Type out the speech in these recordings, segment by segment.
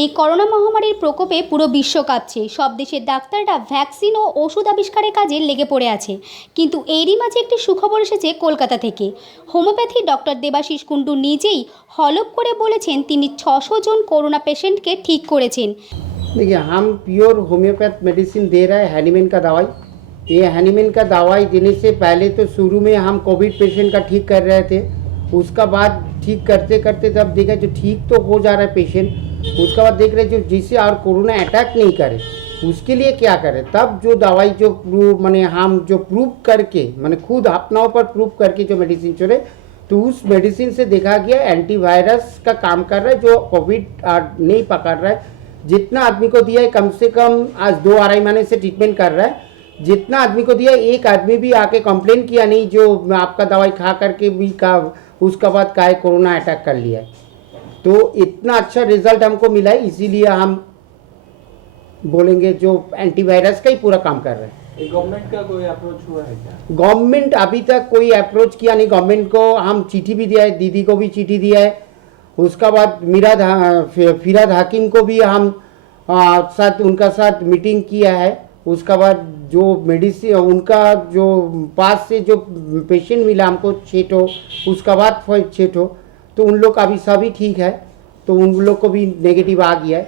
এই করোনা মহামারীর প্রকোপে পুরো বিশ্ব কাঁপছে। সব দেশের ডাক্তাররা ভ্যাকসিন ও ওষুধ আবিষ্কারের কাজে লেগে পড়ে আছে। কিন্তু এরই মাঝে একটি সুখবর এসেছে কলকাতা থেকে। হোমিওপ্যাথি ডক্টর দেবাশিস কুন্ডু নিজেই হলফ করে বলেছেন তিনি 600 জন করোনা পেশেंटকে ঠিক করেছেন। देखिए, हम प्योर होम्योपैथ मेडिसिन दे रहे हैं हैनीमैन का दवाई। ये हैनीमैन का दवाई देने से पहले तो शुरू में हम कोविड पेशेंट का ठीक कर रहे थे। उसका बाद ठीक करते करते जब देखा जो ठीक तो हो जा रहा है पेशेंट, उसका बाद देख रहे जो जिससे और कोरोना अटैक नहीं करे उसके लिए क्या करें। तब जो दवाई जो प्रूव माने हम जो प्रूव करके माने खुद अपना ऊपर प्रूव करके जो मेडिसिन चले, तो उस मेडिसिन से देखा गया एंटीवायरस का काम कर रहा है, जो कोविड नहीं पकड़ रहा है। जितना आदमी को दिया है कम से कम आज 2-2.5 महीने से ट्रीटमेंट कर रहा है। जितना आदमी को दिया एक आदमी भी आके कंप्लेन किया नहीं जो आपका दवाई खा करके भी का उसका बाद काहे कोरोना अटैक कर लिया है। तो इतना अच्छा रिजल्ट हमको मिला है, इसीलिए हम बोलेंगे जो एंटीवायरस का ही पूरा काम कर रहा है। गवर्नमेंट का कोई अप्रोच हुआ है क्या? गवर्नमेंट अभी तक कोई अप्रोच किया नहीं। गवर्नमेंट को हम चिट्ठी भी दिया है, दीदी को भी चिट्ठी दिया है। उसका बाद फिराद हाकिम को भी हम साथ उनका साथ मीटिंग किया है। उसका बाद जो मेडिसिन उनका जो पास से जो पेशेंट मिला हमको 6 उसका बाद 6 तो उन लोग का अभी सभी ठीक है, तो उन लोग को भी नेगेटिव आ गया है।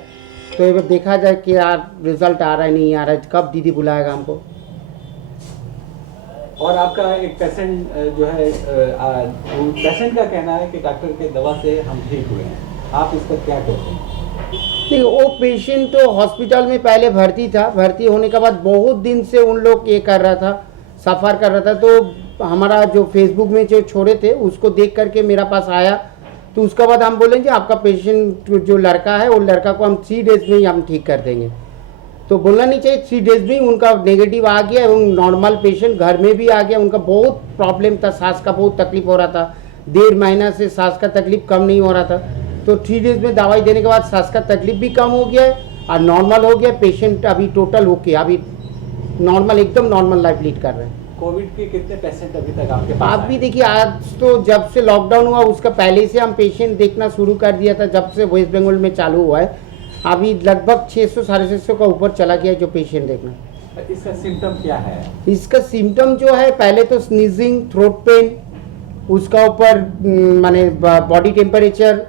तो ये देखा जाए कि यार रिजल्ट आ रहा है नहीं आ रहा है, कब दीदी बुलाएगा हमको। और आपका एक पेशेंट जो है पेशेंट का कहना है कि डॉक्टर के दवा से हम ठीक हुए हैं, आप इसका क्या कहते हैं? नहीं, वो पेशेंट तो हॉस्पिटल में पहले भर्ती था। भर्ती होने के बाद बहुत दिन से उन लोग ये कर रहा था, सफ़र कर रहा था। तो हमारा जो फेसबुक में जो छोड़े थे उसको देख करके मेरा पास आया। तो उसके बाद हम बोलेंगे आपका पेशेंट जो लड़का है वो लड़का को हम 3 डेज में ही हम ठीक कर देंगे। तो बोलना नहीं चाहिए, 3 डेज में उनका नेगेटिव आ गया एवं नॉर्मल पेशेंट घर में भी आ गया। उनका बहुत प्रॉब्लम था, सांस का बहुत तकलीफ हो रहा था, 1.5 महीना से सांस का तकलीफ कम नहीं हो रहा था। तो 3 डेज में दवाई देने के बाद सांस का तकलीफ भी कम हो गया और नॉर्मल हो गया। पेशेंट अभी टोटल होके अभी नॉर्मल एकदम नॉर्मल लाइफ लीड कर रहे हैं। कोविड के कितने पेशेंट अभी तक आपके पास आप भी देखिए, आज तो जब से लॉकडाउन हुआ उसका पहले से हम पेशेंट देखना शुरू कर दिया था। जब से वेस्ट बंगाल में चालू हुआ है अभी लगभग 600-650 का ऊपर चला गया जो पेशेंट देखना। इसका सिम्टम क्या है? इसका सिम्टम जो है पहले तो स्नीजिंग, थ्रोट पेन, उसका ऊपर माने body temperature,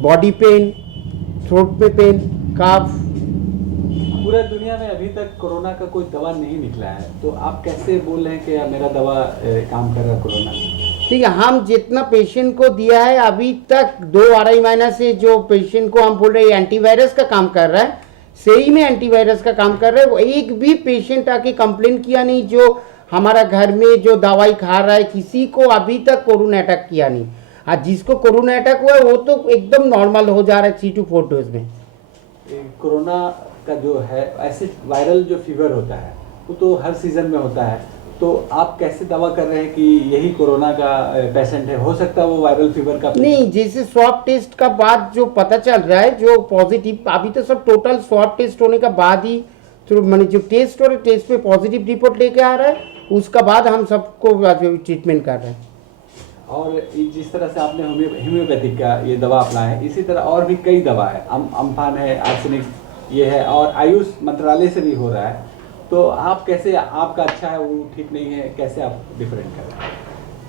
body pain, throat पे पेन, काफ। पूरा दुनिया में अभी तक कोरोना का कोई दवा नहीं निकला है, तो आप कैसे बोल रहे हैं कि मेरा दवा काम कर रहा है कोरोना? ठीक है, हम जितना पेशेंट को दिया है अभी तक 2-2.5 महीना से जो पेशेंट को हम बोल रहे हैं एंटीवायरस का काम कर रहा है, सही में एंटीवायरस का काम कर रहा है। वो एक भी पेशेंट आके कंप्लेन किया नहीं जो हमारा घर में जो दवाई खा रहा है, किसी को अभी तक कोरोना अटैक किया नहीं। आज जिसको कोरोना अटैक हुआ है वो तो एकदम नॉर्मल हो जा रहा है 3 to 4 डेज में। कोरोना का जो है ऐसे वायरल जो फीवर होता है वो तो हर सीजन में होता है, तो आप कैसे दावा कर रहे हैं कि यही कोरोना का पेशेंट है? हो सकता है वो वायरल फीवर का नहीं, जैसे स्वैब टेस्ट का बाद जो पता चल रहा है जो पॉजिटिव, अभी तो सब टोटल स्वैब टेस्ट होने का बाद ही तो मैंने जो टेस्ट हो रहा है टेस्ट में पॉजिटिव रिपोर्ट लेके आ रहा है, उसका बाद हम सबको ट्रीटमेंट कर रहे हैं। और जिस तरह से आपने होम्योपैथिक का ये दवा अपनाया है, इसी तरह और भी कई दवा है, अम्फान है, आर्सेनिक ये है, और आयुष मंत्रालय से भी हो रहा है। तो आप कैसे, आपका अच्छा है वो ठीक नहीं है, कैसे आप डिफरेंट कर रहे हैं?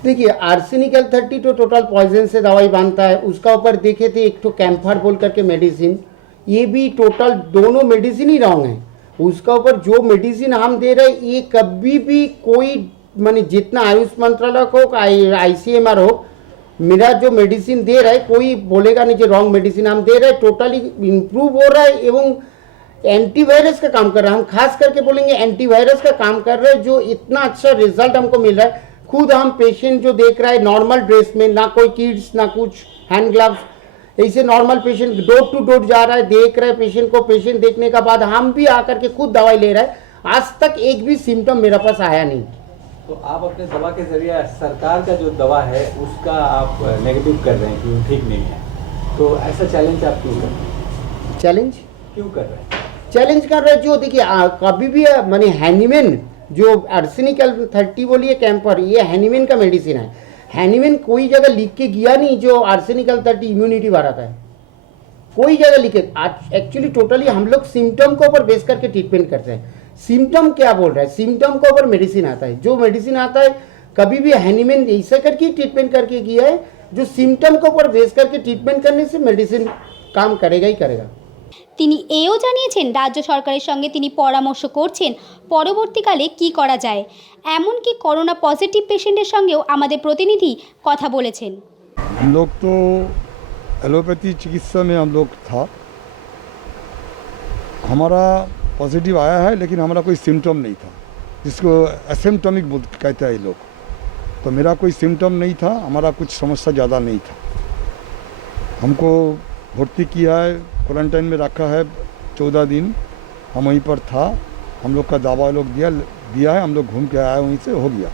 देखिए, आर्सेनिक L30 तो टोटल पॉइजन से दवाई बनता है। उसका ऊपर देखे थे एक तो कैम्फर बोल करके मेडिसिन, ये भी टोटल दोनों मेडिसिन ही रॉन्ग है। उसका ऊपर जो मेडिसिन हम दे रहे हैं ये कभी भी कोई माने जितना आयुष मंत्रालय हो, ICMR हो, मेरा जो मेडिसिन दे रहा है कोई बोलेगा नहीं जो रॉन्ग मेडिसिन हम दे रहे हैं। टोटली इम्प्रूव हो रहा है एवं एंटीवायरस का काम कर रहा है। हम खास करके बोलेंगे एंटीवायरस का काम कर रहे हैं, जो इतना अच्छा रिजल्ट हमको मिल रहा है। खुद हम पेशेंट जो देख रहा है नॉर्मल ड्रेस में, ना कोई किड्स ना कुछ, हैंड ग्लव्स, ऐसे normal patient door to door जा रहा है, देख रहा है पेशेंट को। पेशेंट देखने का बाद हम भी आकर के खुद दवाई ले रहा है। आज तक एक भी सिम्टम मेरे पास आया नहीं। तो आप अपने दवा के जरिए सरकार का जो दवा है उसका आप नेगेटिव कर रहे हैं कि वो ठीक नहीं है, तो ऐसा चैलेंज आप क्यों कर रहे हैं? चैलेंज क्यों कर रहे हैं? चैलेंज कर रहे हैं जो देखिए कभी भी माने हैनीमैन जो आर्सेनिक L30 बोलिए कैम्फर, ये हैनीमैन का मेडिसिन है। हैनीमैन कोई जगह लिख के गया नहीं जो आर्सेनिक L30 इम्यूनिटी बढ़ाता है। कोई जगह लिखे आज एक्चुअली टोटली हम लोग सिम्टम के ऊपर बेस करके ट्रीटमेंट करते हैं। सिम्टम क्या बोल रहा है, सिम्टम के ऊपर मेडिसिन आता है, जो मेडिसिन आता है कभी भी हैनीमैन ऐसा करके ट्रीटमेंट करके किया है, जो सिम्टम के ऊपर बेस करके ट्रीटमेंट करने से मेडिसिन काम करेगा ही करेगा। তিনি এও জানিয়েছেন রাজ্য সরকারের সঙ্গে তিনি পরামর্শ করছেন পরবর্তীকালে কি করা যায়। এমনকি করোনা পজিটিভ পেশেন্টের সঙ্গেও আমাদের প্রতিনিধি কথা বলেছেন। हम लोग तो एलोपैथी चिकित्सा में हम लोग था, हमारा पॉजिटिव आया है लेकिन हमारा कोई सिम्टम नहीं था, जिसको एसिम्टोमिक कहते हैं ये लोग। तो मेरा कोई सिम्टम नहीं था, हमारा कुछ समस्या ज़्यादा नहीं था। हमको भर्ती किया है, क्वारंटाइन में रखा है 14 दिन, हम वहीं पर था। हम लोग का दवा लोग दिया है, हम लोग घूम के आए, वहीं से हो गया।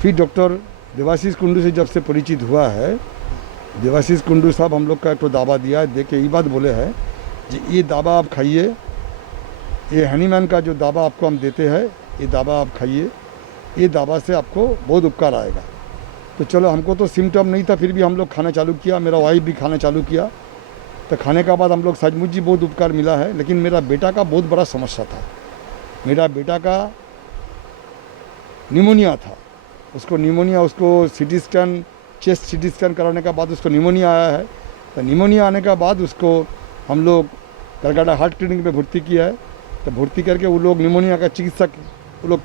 फिर डॉक्टर देवाशीष कुंडू से जब से परिचित हुआ है, देवाशीष कुंडू साहब हम लोग का एक तो दवा दिया है, दे के ये बात बोले हैं कि ये दवा आप खाइए, ये हैनीमैन का जो दवा आपको हम देते हैं ये दवा आप खाइए, ये दवा से आपको बहुत उपकार आएगा। तो चलो, हमको तो सिम्टम नहीं था, फिर भी हम लोग खाना चालू किया, मेरा वाइफ भी खाना चालू किया। तो खाने का बाद हम लोग सचमुच जी बहुत उपकार मिला है। लेकिन मेरा बेटा का बहुत बड़ा समस्या था, मेरा बेटा का निमोनिया था, उसको निमोनिया, उसको CT scan, chest CT scan कराने का बाद उसको निमोनिया आया है। तो निमोनिया आने का बाद उसको हम लोग कलकत्ता हार्ट क्लिनिक में भर्ती किया है। तो भर्ती करके वो लोग निमोनिया का चिकित्सा वो लोग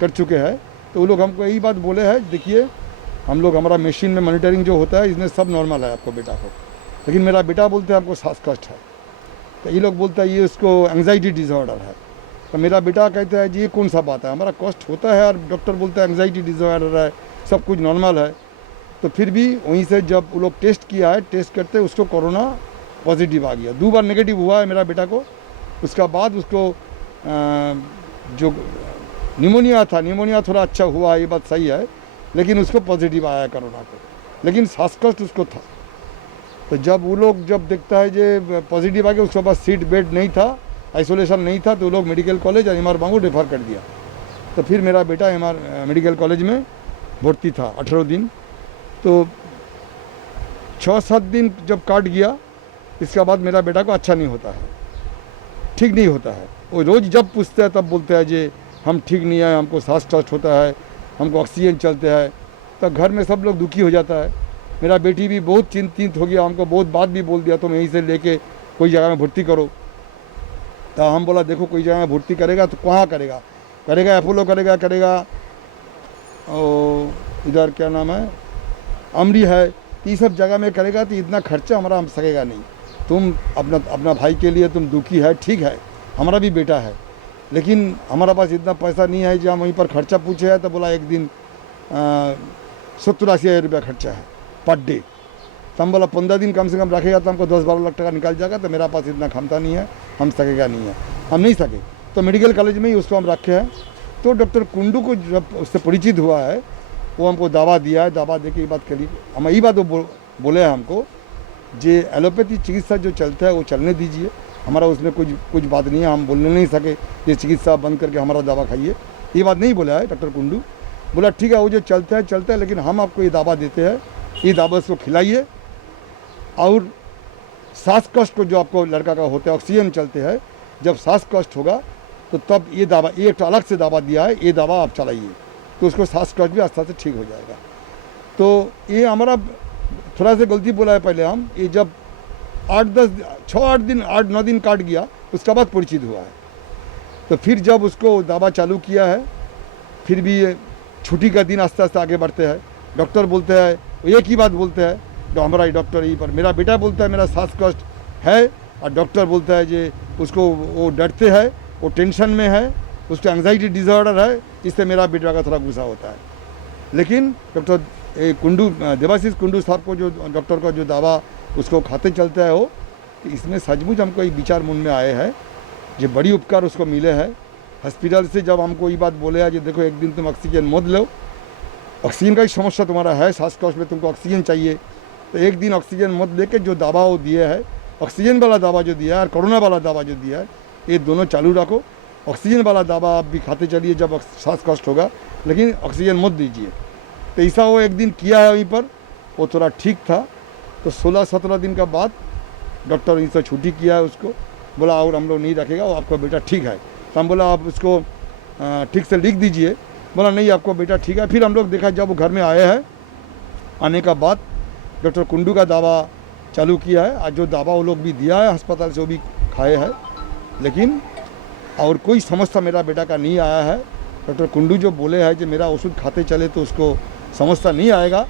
कर चुके हैं। तो वो लोग हमको यही बात बोले हैं, देखिए हम लोग, हमारा मशीन में मॉनिटरिंग जो होता है इसमें सब नॉर्मल है आपको बेटा को, लेकिन मेरा बेटा बोलते हैं हमको सांस कष्ट है। तो ये लोग बोलते हैं ये उसको एंग्जाइटी डिसऑर्डर है। तो मेरा बेटा कहता है जी ये कौन सा बात है, हमारा कष्ट होता है और डॉक्टर बोलता है एंग्जाइटी डिसऑर्डर है, सब कुछ नॉर्मल है। तो फिर भी वहीं से जब वो लोग टेस्ट किया है, टेस्ट करते उसको कोरोना पॉजिटिव आ गया। 2 बार नेगेटिव हुआ है मेरा बेटा को। उसका बाद उसको जो निमोनिया था, निमोनिया थोड़ा अच्छा हुआ, ये बात सही है, लेकिन उसको पॉजिटिव आया कोरोना को, लेकिन सांस कष्ट उसको था। तो जब वो लोग जब देखता है जो पॉजिटिव आ गया, उसके बाद सीट बेड नहीं था, आइसोलेशन नहीं था, तो वो लोग मेडिकल कॉलेज और एमआर बांगू रेफर कर दिया। तो फिर मेरा बेटा एमआर मेडिकल कॉलेज में भर्ती था 18 दिन। तो 6-7 दिन जब काट गया, इसके बाद मेरा बेटा को अच्छा नहीं होता है, ठीक नहीं होता है। वो रोज़ जब पूछते हैं तब बोलते हैं जी हम ठीक नहीं है, हमको सांस कष्ट होता है, हमको ऑक्सीजन चलते हैं। तो घर में सब लोग दुखी हो जाता है। मेरा बेटी भी बहुत चिंतित हो गया, हमको बहुत बात भी बोल दिया, तुम यहीं से लेके कोई जगह में भर्ती करो। तो हम बोला देखो कोई जगह में भर्ती करेगा तो कहाँ करेगा, करेगा अपोलो करेगा, करेगा और इधर क्या नाम है अमरी है, ये सब जगह में करेगा तो इतना खर्चा हमारा हम सकेगा नहीं। तुम अपना भाई के लिए तुम दुखी है, ठीक है, हमारा भी बेटा है, लेकिन हमारा पास इतना पैसा नहीं है जो हम वहीं पर खर्चा पूछे है। तो बोला एक दिन 70-80 हज़ार रुपया खर्चा है पर डे। तो हम बोला 15 दिन कम से कम रखेगा तो हमको 10-12 लाख टका निकल जाएगा। तो मेरा पास इतना क्षमता नहीं है, हम सकेगा नहीं है, हम नहीं सके। तो मेडिकल कॉलेज में ही उसको हम रखे हैं। तो डॉक्टर कुंडू को जब उससे परिचित हुआ है, वो हमको दवा दिया है, दवा दे के ये बात करी, हम यही बात वो बोले हैं हमको, जे एलोपैथी चिकित्सा जो चलता है वो चलने दीजिए, हमारा उसमें कुछ बात नहीं है, हम बोलने नहीं सके ये चिकित्सा बंद करके हमारा दवा खाइए, ये बात नहीं बोला है डॉक्टर कुंडू। बोला ठीक है वो जो चलता है, लेकिन हम आपको ये दवा देते हैं, ये दवा उसको खिलाइए। और सांस कष्ट को जो आपको लड़का का होता है, ऑक्सीजन चलते हैं, जब सांस कष्ट होगा तो तब ये दवा, ये एक अलग से दवा दिया है, ये दवा आप चलाइए, तो उसको सांस कष्ट भी आस्ते से ठीक हो जाएगा। तो ये हमारा थोड़ा सा गलती बोला है पहले हम, ये जब 8-9 दिन काट गया, उसके बाद परिचित हुआ है। तो फिर जब उसको दवा चालू किया है, फिर भी ये छुट्टी का दिन आस्ते आस्ते आगे बढ़ते हैं। डॉक्टर बोलते हैं एक ही बात बोलते हैं, तो हमारा डॉक्टर यहीं पर, मेरा बेटा बोलता है मेरा सांस कष्ट है, और डॉक्टर बोलता है जी उसको वो डरते हैं, वो टेंशन में है, उसको एंग्जाइटी डिसऑर्डर है, इससे मेरा बेटा का थोड़ा गुस्सा होता है। लेकिन डॉक्टर कुंडू, देवाशीष कुंडू साहब को जो डॉक्टर का जो दवा उसको खाते चलता है वो, तो इसमें सचमुच हमको ये विचार मन में आए हैं, जो बड़ी उपकार उसको मिले हैं। हॉस्पिटल से जब हमको ये बात बोले है कि देखो एक दिन तुम ऑक्सीजन मत लो, ऑक्सीजन का ही समस्या तुम्हारा है, सांस कष्ट में तुमको ऑक्सीजन चाहिए, तो एक दिन ऑक्सीजन मत लेके जो दवा वो दिए है, ऑक्सीजन वाला दवा जो दिया है और कोरोना वाला दवा जो दिया है, ये दोनों चालू रखो। ऑक्सीजन वाला दवा आप भी खाते चलिए जब सांस कष्ट होगा, लेकिन ऑक्सीजन मत दीजिए। तो ऐसा वो एक दिन किया है वहीं पर, वो थोड़ा ठीक था। तो 16-17 दिन का बाद डॉक्टर इनसे छुट्टी किया है उसको, बोला और हम लोग नहीं रखेगा, वो आपका बेटा ठीक है। तो हम बोला आप उसको ठीक से लिख दीजिए, बोला नहीं आपको बेटा ठीक है। फिर हम लोग देखा जब वो घर में आए हैं, आने का बाद डॉक्टर कुंडू का दवा चालू किया है। आज जो दवा वो लोग भी दिया है अस्पताल से वो भी खाए हैं, लेकिन और कोई समस्या मेरा बेटा का नहीं आया है। डॉक्टर कुंडू जो बोले हैं कि मेरा औषध खाते चले तो उसको समस्या नहीं आएगा,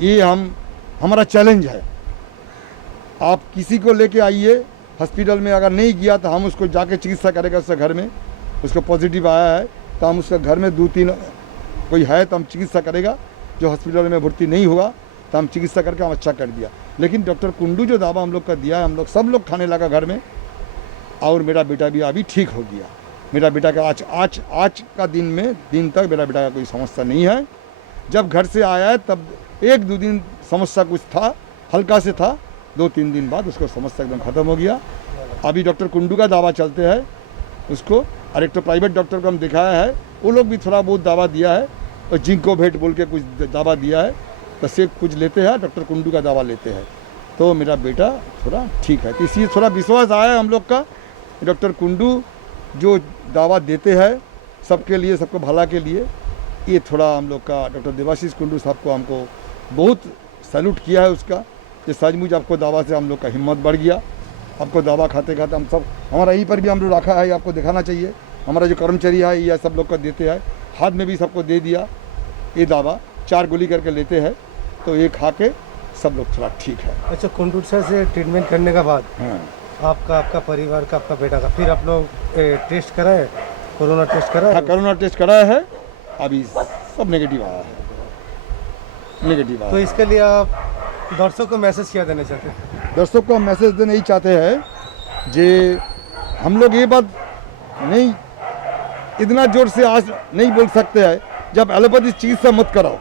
ये हमारा चैलेंज है। आप किसी को लेके आइए हॉस्पिटल में, अगर नहीं गया तो हम उसको जाके चिकित्सा करेगा उसके घर में, उसको पॉजिटिव आया है तो हम उसके घर में 2-3 कोई है तो हम चिकित्सा करेगा। जो हॉस्पिटल में भर्ती नहीं होगा तो हम चिकित्सा करके हम अच्छा कर दिया। लेकिन डॉक्टर कुंडू जो दवा हम लोग का दिया है, हम लोग सब लोग खाने लगा घर में, और मेरा बेटा भी अभी ठीक हो गया। मेरा बेटा का आज का दिन तक मेरा बेटा का कोई समस्या नहीं है। जब घर से आया है तब 1-2 दिन समस्या कुछ था, हल्का से था, 2-3 दिन बाद उसको समस्या एकदम ख़त्म हो गया। अभी डॉक्टर कुंडू का दवा चलते हैं उसको, और एक तो प्राइवेट डॉक्टर को हम दिखाया है, वो लोग भी थोड़ा बहुत दवा दिया है, और जिंको भेट बोल के कुछ दवा दिया है, तो से कुछ लेते हैं, डॉक्टर कुंडू का दवा लेते हैं, तो मेरा बेटा थोड़ा ठीक है। तो इसलिए थोड़ा विश्वास आया है हम लोग का, डॉक्टर कुंडू जो दवा देते हैं सबके लिए, सबको भला के लिए, ये थोड़ा हम लोग का डॉक्टर देवाशीष कुंडू साहब को हमको बहुत सैल्यूट किया है उसका, कि सचमुच आपको दवा से हम लोग का हिम्मत बढ़ गया। आपको दवा खाते खाते हम सब, हमारा यहीं पर भी हम लोग रखा है, आपको दिखाना चाहिए, हमारा जो कर्मचारी है यह सब लोग का देते हैं, हाथ में भी सबको दे दिया। ये दवा 4 गोली करके लेते हैं, तो ये खा के सब लोग थोड़ा ठीक है। अच्छा, कुंडू सर से ट्रीटमेंट करने का बाद हाँ, आपका परिवार का, आपका बेटा का, फिर आप लोग टेस्ट कराए, कोरोना टेस्ट कराए? हाँ, कोरोना टेस्ट कराया है, अभी सब नेगेटिव आया है, नेगेटिव आया तो है। इसके लिए आप दर्शकों को मैसेज क्या देना चाहते हैं? दर्शकों को मैसेज देना यही चाहते हैं जे हम लोग ये बात नहीं इतना जोर से आज नहीं बोल सकते हैं, जब एलोपैथी चिकित्सा मत कराओ,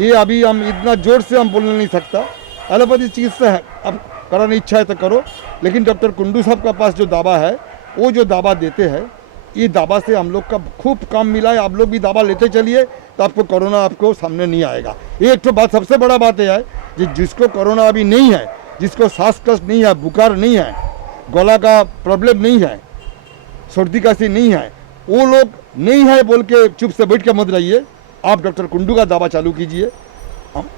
ये अभी हम इतना जोर से हम बोल नहीं सकता। एलोपैथी चिकित्सा है, अब कराने इच्छा है तो करो, लेकिन डॉक्टर कुंडू साहब का पास जो दवा है, वो जो दवा देते हैं, ये दवा से हम लोग का खूब काम मिला है। आप लोग भी दवा लेते चलिए तो आपको कोरोना आपको सामने नहीं आएगा। ये एक तो बात, सबसे बड़ा बात यह है कि जिसको कोरोना अभी नहीं है, जिसको सांस कष्ट नहीं है, बुखार नहीं है, गला का प्रॉब्लम नहीं है, सर्दी खांसी नहीं है, वो लोग नहीं है बोल के चुप से बैठ के मत रहिए, आप डॉक्टर कुंडू का दवा चालू कीजिए।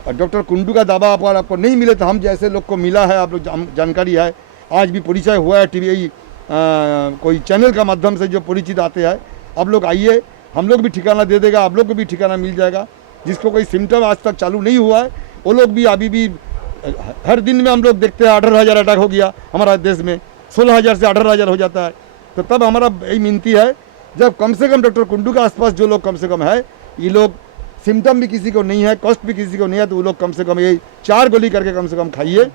डॉक्टर कुंडू का दवा आपको नहीं मिले तो हम जैसे लोग को मिला है, आप लोग जानकारी है, आज भी परिचय हुआ है टीवी कोई चैनल का माध्यम से जो परिचित आते हैं, आप लोग आइए, हम लोग भी ठिकाना दे देगा, आप लोग को भी ठिकाना मिल जाएगा। जिसको कोई सिम्टम आज तक चालू नहीं हुआ है, वो लोग भी अभी भी, हर दिन में हम लोग देखते हैं 18,000 अटैक हो गया हमारा देश में, 16,000 से 18,000 हो जाता है। तो तब हमारा यही विनती है, जब कम से कम डॉक्टर कुंडू के आसपास जो लोग कम से कम है, ये लोग सिम्टम भी किसी को नहीं है, कष्ट भी किसी को नहीं है, तो वो लोग कम से कम ये 4 गोली करके कम से कम खाइए।